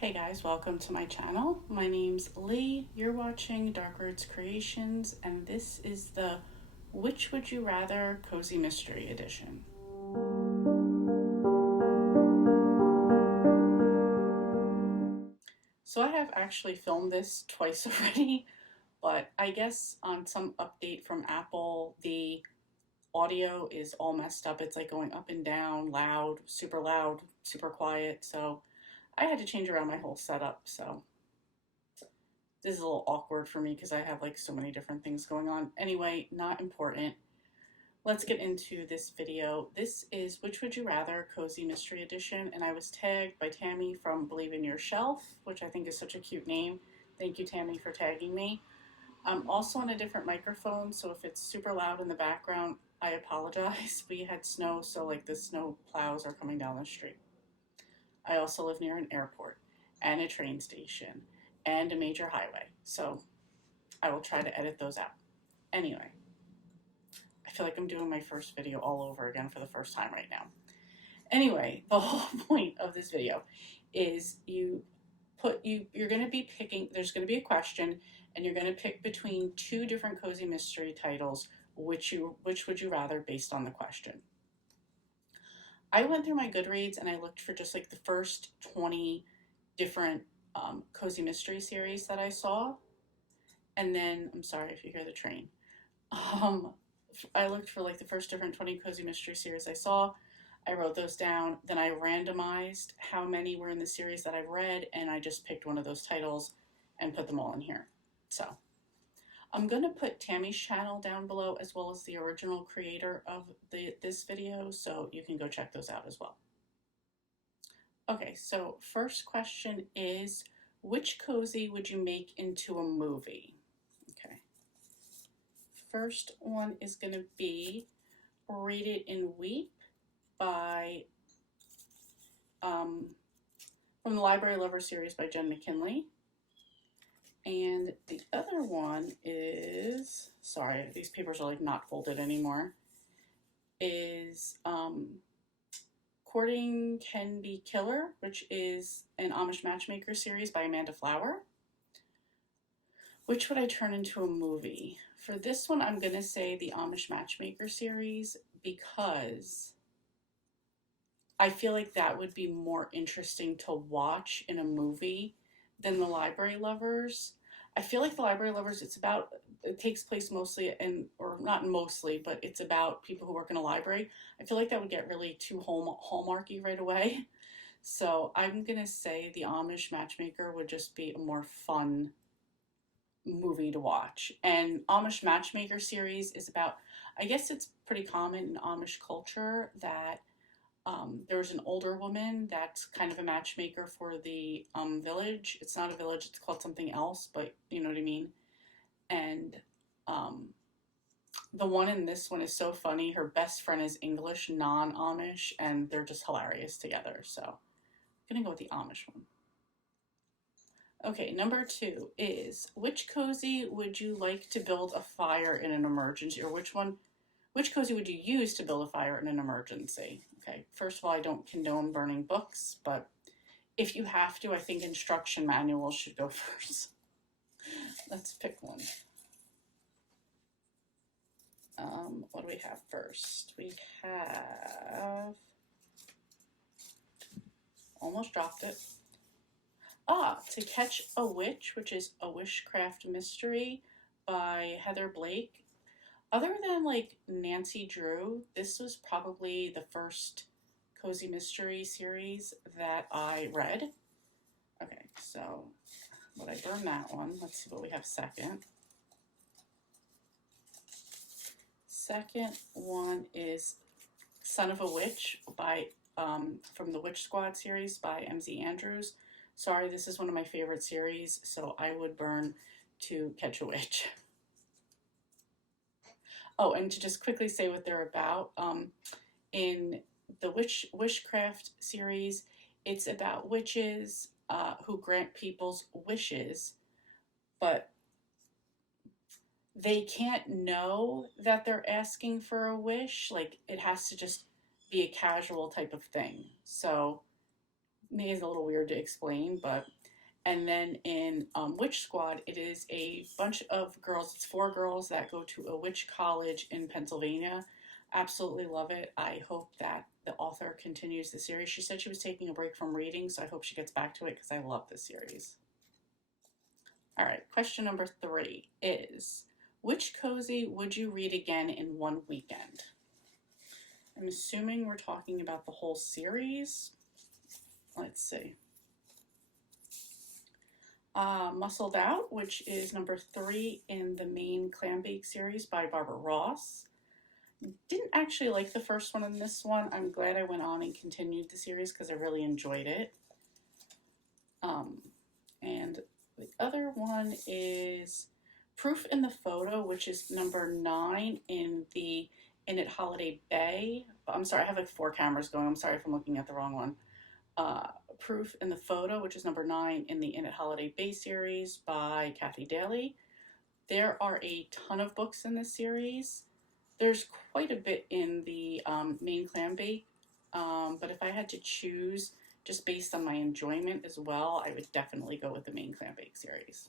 Hey guys, welcome to my channel. My name's Lee. You're watching Dark Roots Creations, and this is the Which Would You Rather Cozy Mystery Edition. So I have actually filmed this twice already, but I guess on some update from Apple, the audio is all messed up. It's like going up and down, loud, super quiet. So I had to change around my whole setup. So this is a little awkward for me because I have like so many different things going on. Anyway, not important. Let's get into this video. This is Which Would You Rather Cozy Mystery Edition, and I was tagged by Tammy from Believe in Your Shelf, which I think is such a cute name. Thank you, Tammy, for tagging me. I'm also on a different microphone, so if it's super loud in the background, I apologize. We had snow, so like the snow plows are coming down the street. I also live near an airport and a train station and a major highway, so I will try to edit those out. Anyway, I feel like I'm doing my first video all over again for the first time right now. Anyway, the whole point of this video is you're going to be picking, there's going to be a question, and you're going to pick between two different cozy mystery titles, which would you rather based on the question. I went through my Goodreads and I looked for just like the first 20 different cozy mystery series that I saw. And then, I'm sorry if you hear the train. I looked for like the first different 20 cozy mystery series I saw. I wrote those down. Then I randomized how many were in the series that I've read, and I just picked one of those titles and put them all in here. So I'm going to put Tammy's channel down below as well as the original creator of this video, so you can go check those out as well. Okay, so first question is, which cozy would you make into a movie? Okay. First one is going to be Read It and Weep by, from the Library Lover series by Jen McKinley. And the other one is, sorry, these papers are like not folded anymore, is Courting Can Be Killer, which is an Amish matchmaker series by Amanda Flower. Which would I turn into a movie? For this one, I'm going to say the Amish matchmaker series because I feel like that would be more interesting to watch in a movie than the Library Lovers. I feel like the Library Lovers, it takes place mostly or not mostly, but it's about people who work in a library. I feel like that would get really too hallmarky right away. So I'm going to say the Amish matchmaker would just be a more fun movie to watch. And Amish matchmaker series is about, I guess it's pretty common in Amish culture that there's an older woman that's kind of a matchmaker for the village. It's not a village, it's called something else, but you know what I mean. And the one in this one is so funny. Her best friend is English, non-Amish, and they're just hilarious together. So I'm gonna go with the Amish one. Okay, number 2 is, which cozy would you like to build a fire in an emergency? Or which cozy would you use to build a fire in an emergency? Okay, first of all, I don't condone burning books, but if you have to, I think instruction manuals should go first. Let's pick one. What do we have first? We have, almost dropped it. To Catch a Witch, which is a witchcraft mystery by Heather Blake. Other than like Nancy Drew, this was probably the first cozy mystery series that I read. Okay, so would I burn that one? Let's see what we have second. Second one is Son of a Witch by from the Witch Squad series by MZ Andrews. Sorry, this is one of my favorite series, so I would burn To Catch a Witch. Oh, and to just quickly say what they're about, in the Witchcraft series, it's about witches who grant people's wishes, but they can't know that they're asking for a wish. Like, it has to just be a casual type of thing. So May is a little weird to explain, but and then in Witch Squad, it is a bunch of girls. It's four girls that go to a witch college in Pennsylvania. Absolutely love it. I hope that the author continues the series. She said she was taking a break from reading, so I hope she gets back to it because I love this series. All right, question number 3 is, which cozy would you read again in one weekend? I'm assuming we're talking about the whole series. Let's see. Muscled Out, which is number 3 in the main Clambake series by Barbara Ross. Didn't actually like the first one in this one. I'm glad I went on and continued the series because I really enjoyed it. And the other one is Proof in the Photo, which is number 9 in the In It Holiday Bay. I'm sorry, I have like 4 cameras going. I'm sorry if I'm looking at the wrong one. Proof in the Photo, which is number 9 in the In It Holiday Bay series by Kathy Daly. There are a ton of books in this series. There's quite a bit in the main Clambake, but if I had to choose, just based on my enjoyment as well, I would definitely go with the main Clambake series.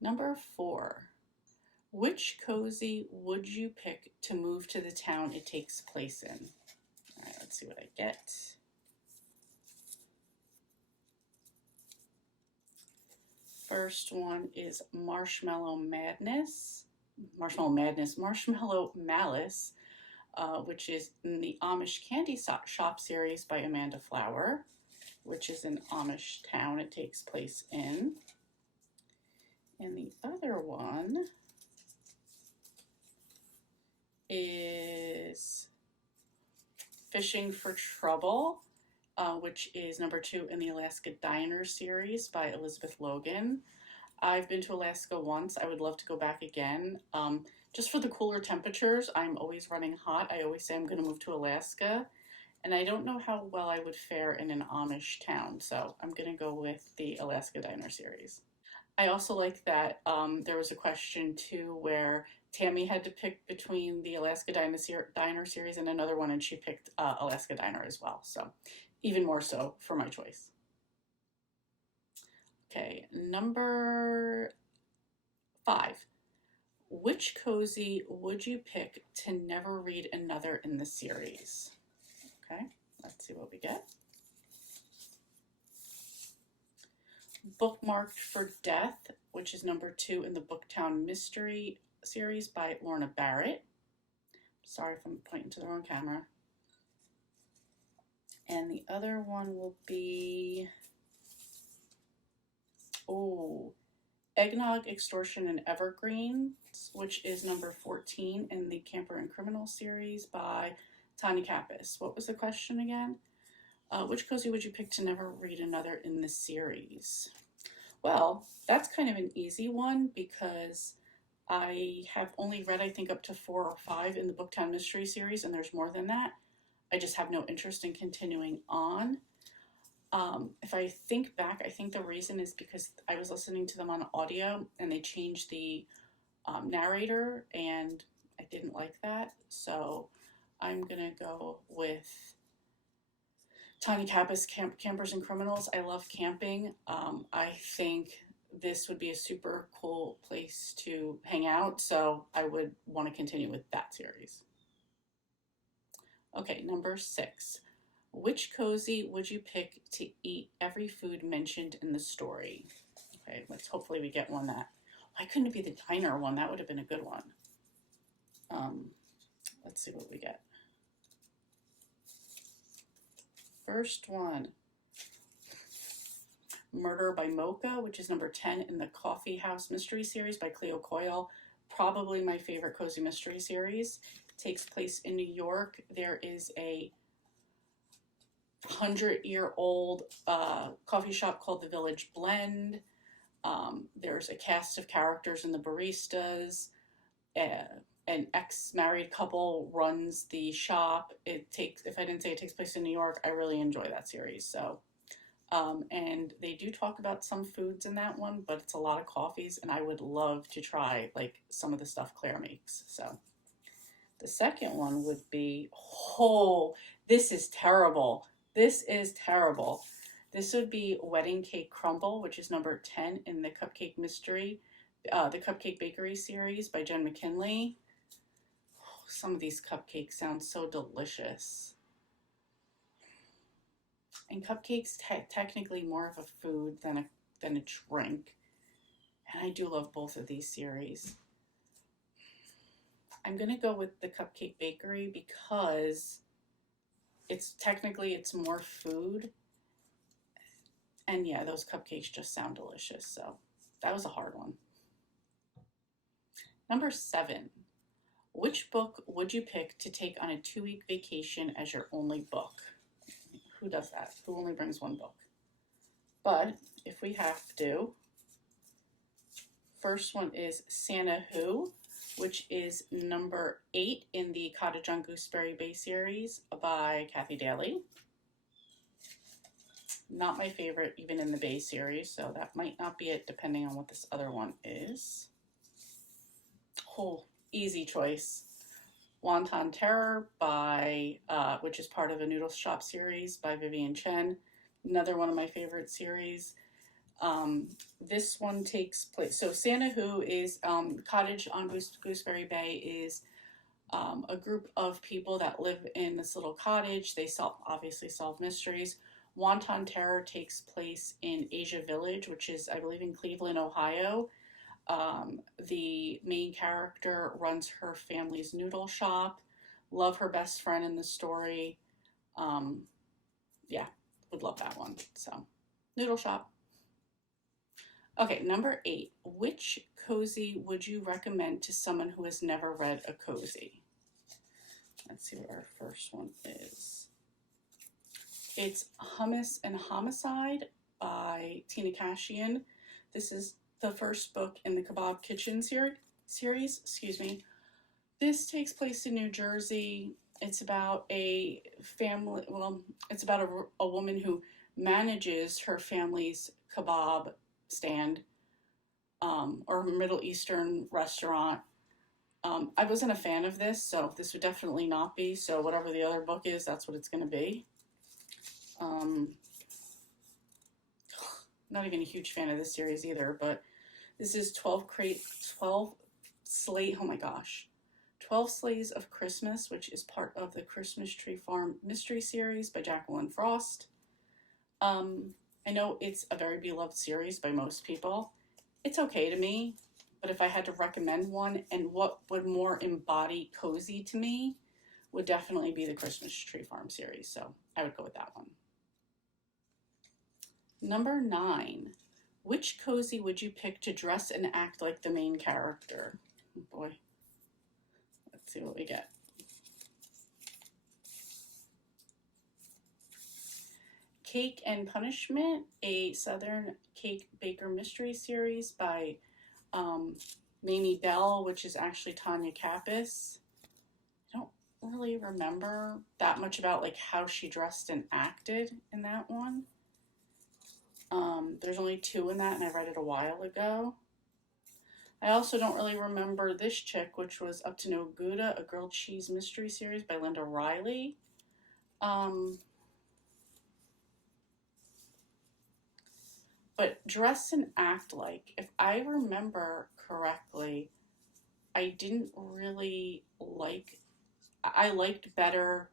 Number 4. Which cozy would you pick to move to the town it takes place in? All right, let's see what I get. First one is Marshmallow Malice, which is in the Amish Candy Shop series by Amanda Flower, which is an Amish town it takes place in. And the other one is Fishing for Trouble, which is number 2 in the Alaska Diner series by Elizabeth Logan. I've been to Alaska once. I would love to go back again. Just for the cooler temperatures, I'm always running hot. I always say I'm going to move to Alaska, and I don't know how well I would fare in an Amish town, so I'm going to go with the Alaska Diner series. I also like that there was a question too where Tammy had to pick between the Alaska Diner series and another one, and she picked Alaska Diner as well, so even more so for my choice. Okay, number 5. Which cozy would you pick to never read another in the series? Okay, let's see what we get. Bookmarked for Death, which is number 2 in the Booktown Mystery series by Lorna Barrett. Sorry if I'm pointing to the wrong camera. And the other one will be, Eggnog, Extortion, and Evergreens, which is number 14 in the Camper and Criminal series by Tanya Kappas. What was the question again? Which cozy would you pick to never read another in the series? Well, that's kind of an easy one because I have only read, I think, up to 4 or 5 in the Booktown Mystery series, and there's more than that. I just have no interest in continuing on. If I think back, I think the reason is because I was listening to them on audio and they changed the narrator, and I didn't like that. So I'm going to go with Tanya Kappas, Campers and Criminals. I love camping. I think this would be a super cool place to hang out, so I would want to continue with that series. Okay, number 6. Which cozy would you pick to eat every food mentioned in the story? Okay, hopefully we get one that, why couldn't it be the diner one? That would have been a good one. Let's see what we get. First one, Murder by Mocha, which is number 10 in the Coffee House Mystery series by Cleo Coyle. Probably my favorite cozy mystery series. It takes place in New York. There is a 100-year-old coffee shop called the Village Blend. There's a cast of characters in the baristas. An ex-married couple runs the shop. If I didn't say it takes place in New York, I really enjoy that series. So, and they do talk about some foods in that one, but it's a lot of coffees, and I would love to try like some of the stuff Claire makes. So, the second one would be, this is terrible. This is terrible. This would be Wedding Cake Crumble, which is number 10 in the Cupcake Mystery, the Cupcake Bakery series by Jen McKinley. Oh, some of these cupcakes sound so delicious. And cupcakes technically more of a food than a drink. And I do love both of these series. I'm gonna go with the Cupcake Bakery because it's more food. And yeah, those cupcakes just sound delicious. So that was a hard one. Number 7. Which book would you pick to take on a 2-week vacation as your only book? Who does that? Who only brings one book? But if we have to, first one is Santa Who, which is number 8 in the Cottage on Gooseberry Bay series by Kathy Daly. Not my favorite even in the Bay series, so that might not be it depending on what this other one is. Oh, easy choice. Wonton Terror by, which is part of a Noodle Shop series by Vivian Chen. Another one of my favorite series. This one takes place, so Santa Who is, Cottage on Gooseberry Bay is a group of people that live in this little cottage. They obviously solve mysteries. Wonton Terror takes place in Asia Village, which is, I believe, in Cleveland, Ohio. The main character runs her family's noodle shop. Love her best friend in the story. Yeah, would love that one. So, noodle shop. Okay, number 8. Which cozy would you recommend to someone who has never read a cozy? Let's see what our first one is. It's Hummus and Homicide by Tina Cashian. This is the first book in the Kebab Kitchen series. Excuse me. This takes place in New Jersey. It's about a family, well, it's about a woman who manages her family's kebab stand, or Middle Eastern restaurant. I wasn't a fan of this, so this would definitely not be. So whatever the other book is, that's what it's going to be. Not even a huge fan of this series either, but this is 12 Sleighs of Christmas, which is part of the Christmas Tree Farm Mystery Series by Jacqueline Frost. I know it's a very beloved series by most people. It's okay to me, but if I had to recommend one and what would more embody cozy to me, would definitely be the Christmas Tree Farm series, so I would go with that one. Number 9. Which cozy would you pick to dress and act like the main character? Oh boy. Let's see what we get. Cake and Punishment, a Southern Cake Baker Mystery Series by Mamie Bell, which is actually Tanya Kappas. I don't really remember that much about like how she dressed and acted in that one. There's only 2 in that, and I read it a while ago. I also don't really remember this chick, which was Up to No Gouda, a grilled cheese mystery series by Linda Riley. But dress and act like, if I remember correctly, I didn't really I liked better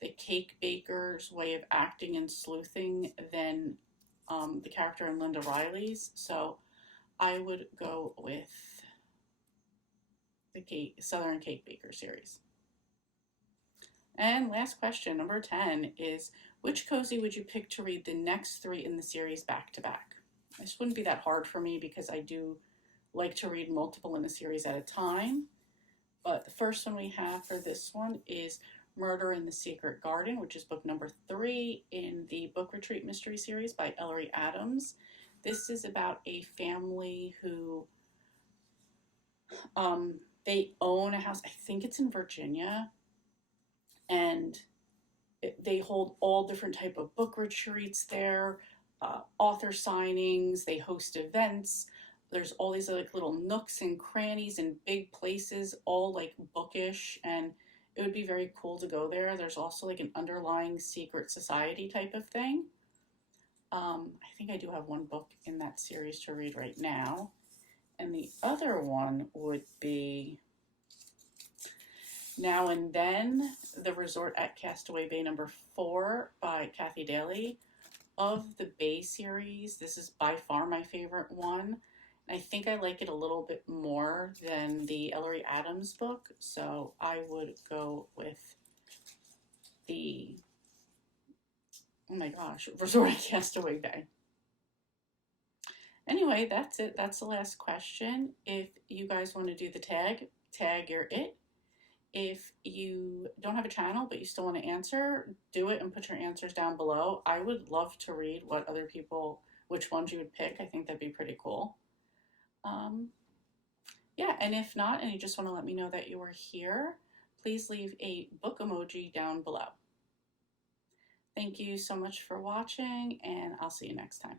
the cake baker's way of acting and sleuthing than the character in Linda Riley's. So I would go with the Southern Cake Baker series. And last question, number 10, is which cozy would you pick to read the next 3 in the series back to back? This wouldn't be that hard for me because I do like to read multiple in a series at a time. But the first one we have for this one is Murder in the Secret Garden, which is book number 3 in the Book Retreat Mystery Series by Ellery Adams. This is about a family who, they own a house, I think it's in Virginia, and they hold all different type of book retreats there, author signings, they host events. There's all these like little nooks and crannies and big places, all like bookish, and it would be very cool to go there. There's also like an underlying secret society type of thing. I think I do have one book in that series to read right now. And the other one would be Now and Then, The Resort at Castaway Bay #4 by Kathy Daly. Of the Bay series, this is by far my favorite one. I think I like it a little bit more than the Ellery Adams book, so I would go with the, oh my gosh, Resort at Castaway Bay. Anyway, that's it. That's the last question. If you guys want to do the tag your it. If you don't have a channel but you still want to answer, do it and put your answers down below. I would love to read what other people, which ones you would pick. I think that'd be pretty cool. Yeah, and if not, and you just want to let me know that you were here, please leave a book emoji down below. Thank you so much for watching, and I'll see you next time.